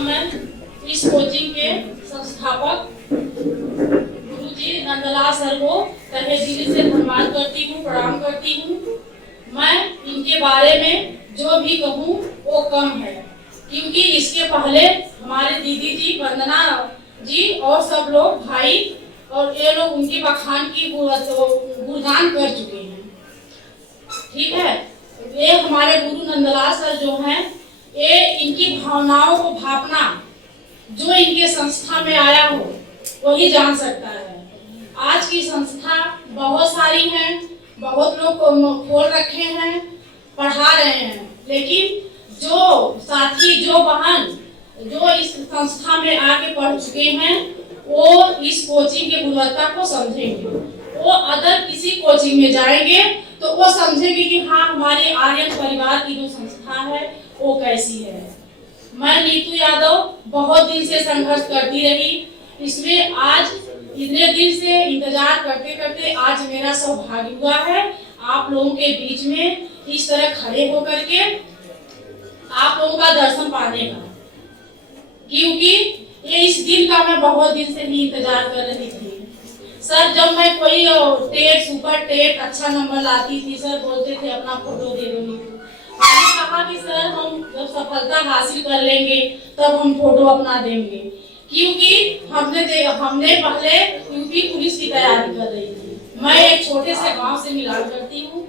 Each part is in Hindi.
मैं इस कोचिंग के संस्थापक गुरुजी नंदलाल सर को तहे दिल से धन्यवाद करती हूँ, प्रणाम करती हूँ। मैं इनके बारे में जो भी कहूँ वो कम है, क्योंकि इसके पहले हमारे दीदी जी, वंदना जी और सब लोग भाई और ये लोग उनके बखान की गुणगान कर चुके हैं। ठीक है, ये हमारे गुरु नंदलाल सर जो हैं, ये इनकी भावनाओं को भापना जो इनके संस्था में आया हो वही जान सकता है। आज की संस्था बहुत सारी हैं, बहुत लोग खोल रखे हैं, पढ़ा रहे हैं, लेकिन जो साथी, जो बहन जो इस संस्था में आके पढ़ चुके हैं वो इस कोचिंग की गुणवत्ता को समझेंगे। वो अदर किसी कोचिंग में जाएंगे तो वो समझेंगे कि हाँ, हमारे आर्यन परिवार की जो संस्था है वो कैसी है। मैं नीतू यादव बहुत दिन से संघर्ष करती रही, इसमें आज इतने दिन से इंतजार करते करते आज मेरा सौभाग्य हुआ है आप लोगों के बीच में इस तरह खड़े होकर के आप लोगों का दर्शन पाने का, क्योंकि ये इस दिन का मैं बहुत दिन से ही इंतजार कर रही थी। सर, जब मैं कोई टेट, सुपर टेट अच्छा नंबर लाती थी, सर बोलते थे अपना फोटो दे दो। मैंने कहा कि सर, हम जब सफलता हासिल कर लेंगे तब हम फोटो अपना देंगे, क्योंकि हमने पहले यूपी पुलिस की तैयारी कर रही थी। मैं एक छोटे से गांव से मिलान करती हूँ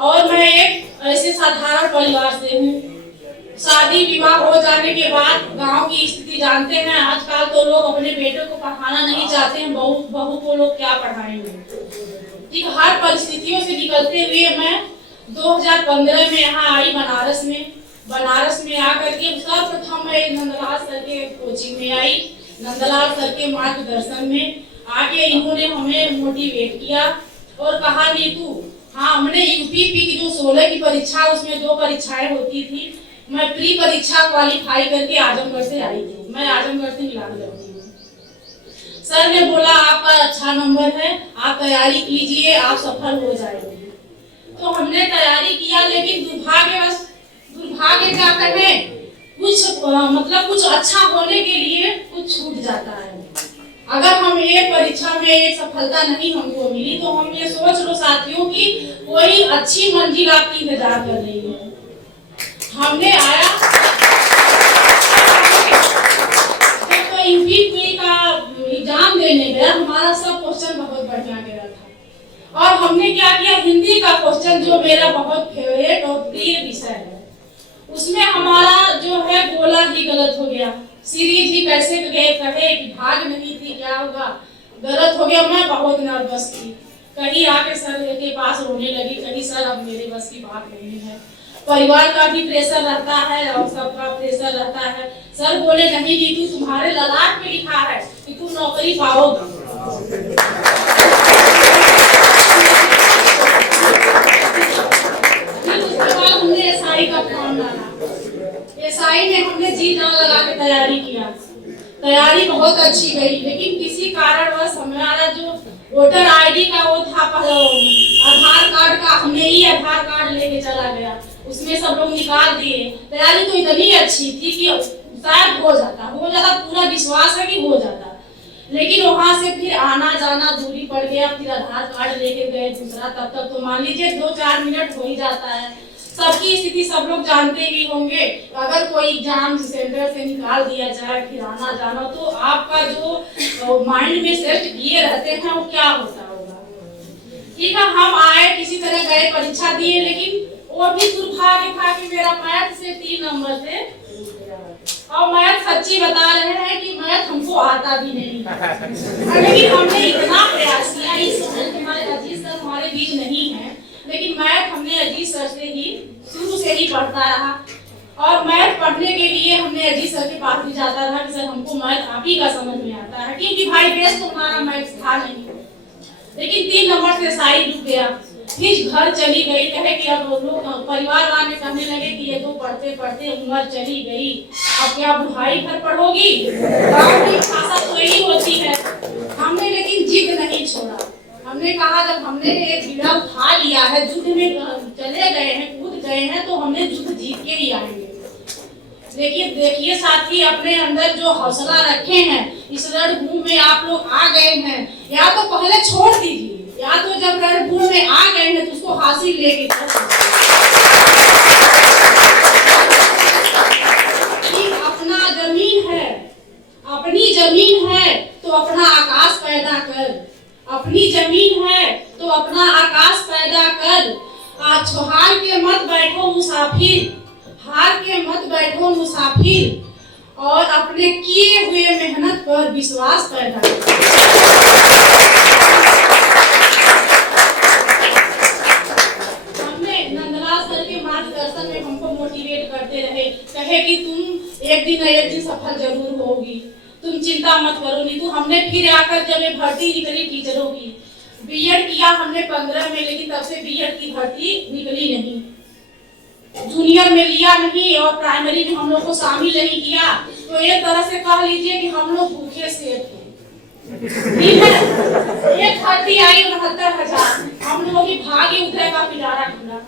और मैं एक ऐसे साधारण परिवार से हूँ। शादी विवाह हो जाने के बाद गांव की स्थिति जानते हैं, आजकल तो लोग अपने बेटों को पढ़ाना नहीं चाहते हैं, बहू को लोग क्या पढ़ाएंगे। ठीक, हर परिस्थितियों से निकलते हुए मैं 2015 में यहाँ आई बनारस में आकर के सर्वप्रथम मैं नंदलाल सर के कोचिंग में आई। नंदलाल सर के मार्गदर्शन में आके इन्होंने हमें मोटिवेट किया और कहा, नीतू, हाँ, हमने यूपीपी की जो 16 की परीक्षा, उसमें 2 परीक्षाएं होती थी, मैं प्री परीक्षा क्वालिफाई करके आजमगढ़ से आई थी। मैं आजमगढ़ से मिलान करती हूँ। सर ने बोला आपका अच्छा नंबर है, आप तैयारी कीजिए, आप सफल हो जाएंगे। तो हमने तैयारी किया, लेकिन दुर्भाग्य क्या कहें, कुछ अच्छा होने के लिए कुछ छूट जाता है। अगर हम एक परीक्षा में एक सफलता नहीं हमको मिली तो हम ये सोच लो साथियों की कोई अच्छी मंजिल आपकी इंतजार कर रही है। हमने आया तो यूपीपी का एग्जाम देने गया, हमारा सब क्वेश्चन बहुत बढ़िया गया था और हमने क्या किया, हिंदी का क्वेश्चन जो मेरा बहुत फेवरेट और प्रिय विषय है, उसमें हमारा जो है गोला ही गलत हो गया। सीरीज ही कैसे कहे कि भाग नहीं थी, क्या होगा, गलत हो गया। मैं बहुत नर्वस थी, कहीं आके सर के पास रोने लगी, कहीं सर अब मेरे बस की बात नहीं है। परिवार का भी प्रेशर रहता है और सबका प्रेशर रहता है। सर बोले, नहीं नीतू, तुम्हारे ललाट पे लिखा है कि तुम नौकरी पाओगे। फिर उसके बाद हमने एसआई का फॉर्म डाला। एसआई में हमने जी जान लगा के तैयारी किया, तैयारी बहुत अच्छी गई, लेकिन किसी कारणवश हमारा जो वोटर आईडी का वो था, आधार कार्ड का, हमने ही आधार कार्ड लेके चला गया, उसमें सब लोग निकाल दिए। तैयारी तो इतनी अच्छी थी कि शायद हो जाता, पूरा विश्वास है कि हो जाता, लेकिन वहां से फिर आना जाना दूरी पड़ गया। फिर आधार कार्ड लेके गए दूसरा, तब तक तो मान लीजिए 2-4 मिनट हो ही जाता है। सबकी स्थिति सब लोग जानते ही होंगे, अगर कोई एग्जाम सेंटर से निकाल दिया जाए फिर आना जाना, तो आपका जो माइंड में सेट किए रहते हैं वो क्या होता होगा। ठीक है, हम आए, किसी तरह गए, परीक्षा दिए, लेकिन वो भी दुर्भाग्य था कि मेरा मैथ से 3 नंबर थे और मैथ सच्ची बता रहे हैं कि मैथ हमको आता भी नहीं, लेकिन हमने इतना प्रयास किया। इस हमारे अजीत सर हमारे बीच नहीं है, लेकिन मैथ हमने अजीत सर से ही शुरू से ही पढ़ता रहा और मैथ पढ़ने के लिए हमने अजीत सर के पास भी जाता रहा कि सर हमको मैथ आप ही का समझ में आता है, क्योंकि भाई बेस तो हमारा मैथ था नहीं। लेकिन 3 नंबर से साई रुक गया। फिर घर चली गई, कहे कि अब लोग परिवार वाले कहने लगे कि ये तो पढ़ते पढ़ते उम्र चली गई, अब क्या बुढ़ाई भर पढ़ोगी, गाँव की भाषा तो यही होती है। हमने लेकिन जिद नहीं छोड़ा, हमने कहा जब हमने एक बीड़ा उठा लिया है, युद्ध में चले गए हैं, कूद गए हैं, तो हमने युद्ध जीत के ही आएंगे। लेकिन देखिए साथी, अपने अंदर जो हौसला रखे हैं, इस रणभूमि में आप लोग आ गए हैं, या तो पहले छोड़ दीजिए, या तो जब रणभूमि में आ गए हैं तो उसको हासिल लेके अपना जमीन है, अपनी जमीन है तो अपना आकाश पैदा कर, अपनी जमीन है तो अपना आकाश पैदा कर। आज हार के मत बैठो मुसाफिर, हार के मत बैठो मुसाफिर, और अपने किए हुए मेहनत पर विश्वास पैदा करो। हमने नंदलाल सर के मार्गदर्शन में हमको मोटिवेट करते रहे, कहे कि तुम एक दिन न एक दिन सफल जरूर होगी, तुम चिंता मत करो। नहीं तो हमने फिर आकर जब ये भर्ती निकली टीचरों की, बीएड किया हमने 15 में, लेकिन तब से बीएड की भर्ती निकली नहीं, जूनियर में लिया नहीं और प्राइमरी में हम लोग को शामिल नहीं किया। तो एक तरह से कह लीजिए कि हम लोग भूखे से थे, ठीक है। एक भर्ती आई 69,000, हम लोगों की भाग्य उदय का पिटारा खुला।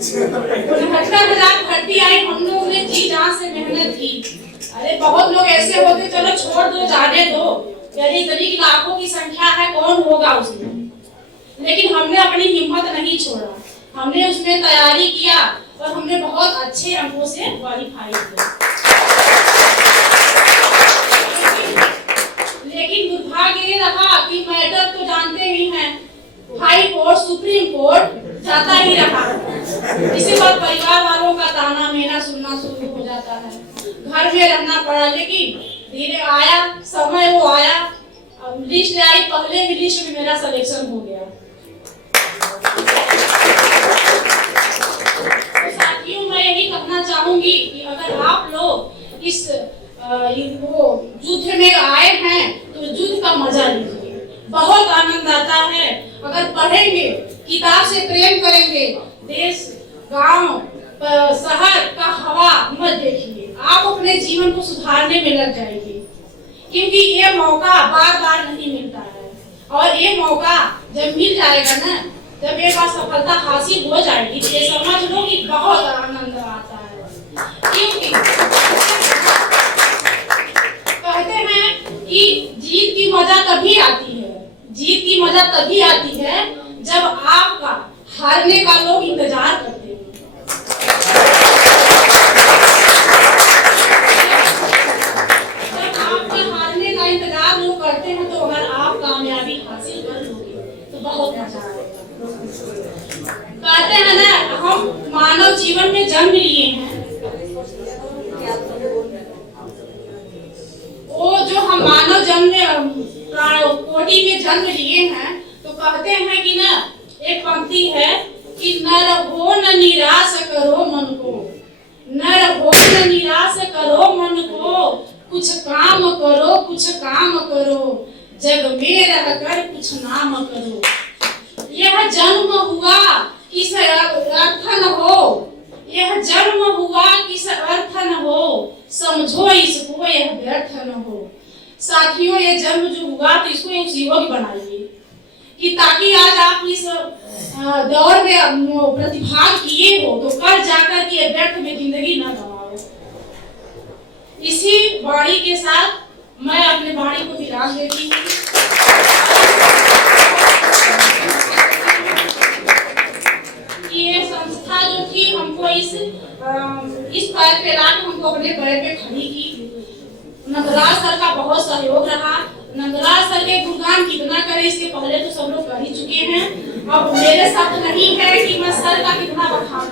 69,000 भर्ती आई, हम लोगों ने जी जान से मेहनत की। अरे बहुत लोग ऐसे होते, चलो छोड़ दो, जाने दो, गरीब लाखों की संख्या है, कौन होगा उसमें, लेकिन हमने अपनी हिम्मत नहीं छोड़ा, हमने उसमें तैयारी किया और हमने बहुत अच्छे अंकों से क्वालिफाई किया। लेकिन दुर्भाग्य ये रहा कि मैटर तो जानते ही हैं, हाई कोर्ट सुप्रीम कोर्ट जाता ही रहा। इसी बात परिवार वालों का ताना मेना सुनना शुरू हो जाता है, घर में रहना पड़ा। लेकिन धीरे आया समय, वो आया, लिस्ट आई, पहले भी लिस्ट में मेरा सिलेक्शन हो गया। तो साथियों, मैं यही कहना चाहूंगी कि अगर आप लोग इस युद्ध में आए हैं तो युद्ध का मजा लीजिए, बहुत आनंद आता है। अगर पढ़ेंगे, किताब से प्रेम करेंगे, देश गांव शहर का हवा मत देखिए, आप अपने जीवन को सुधारने में लग जाएंगे, क्योंकि ये मौका बार बार नहीं मिलता है। और ये मौका जब मिल जाएगा ना, जब एक बार सफलता हासिल हो जाएगी, तो ये समझ लो कि बहुत आनंद आता है। क्योंकि कहते हैं कि जीत की मजा तभी आती है, जीत की मजा तभी आती है जब आपका हारने का लोग इंतजार करते हैं। जब आपका हारने का इंतजार लोग करते हैं, तो अगर आप कामयाबी हासिल कर लोगे तो बहुत मजा आएगा। कहते हैं ना, हम मानव जीवन में जन्म लिए हैं, वो जो हम मानव जन्म कोटि में जन्म लिए हैं, तो कहते हैं कि ना, एक पंक्ति है कि नर हो न निराश करो मन को, नर हो न निराश करो मन को, कुछ काम करो, कुछ काम करो, जग में रहकर कुछ नाम करो। यह जन्म हुआ किस अर्थ न हो, यह जन्म हुआ किस अर्थ न हो, समझो इसको यह व्यर्थ न हो। साथियों, ये जन्म जो हुआ तो इसको एक युवक बनाइए, कि ताकि आज आप इस दौर में प्रतिभाग किए हो तो कल जाकर के व्यर्थ में जिंदगी न गवाओ। इसी वाणी के साथ मैं अपने वाणी को विराम देती हूँ। ये संस्था जो थी, हमको इस पैर पे लाकर हमको अपने पैर पे खड़ी की। नंदलाल सर का बहुत सहयोग रहा। नंदलाल सर के गुणगान कितना करें, इसके पहले तो सब लोग कर ही चुके हैं। अब मेरे शब्द नहीं है कि मैं सर का कितना बखान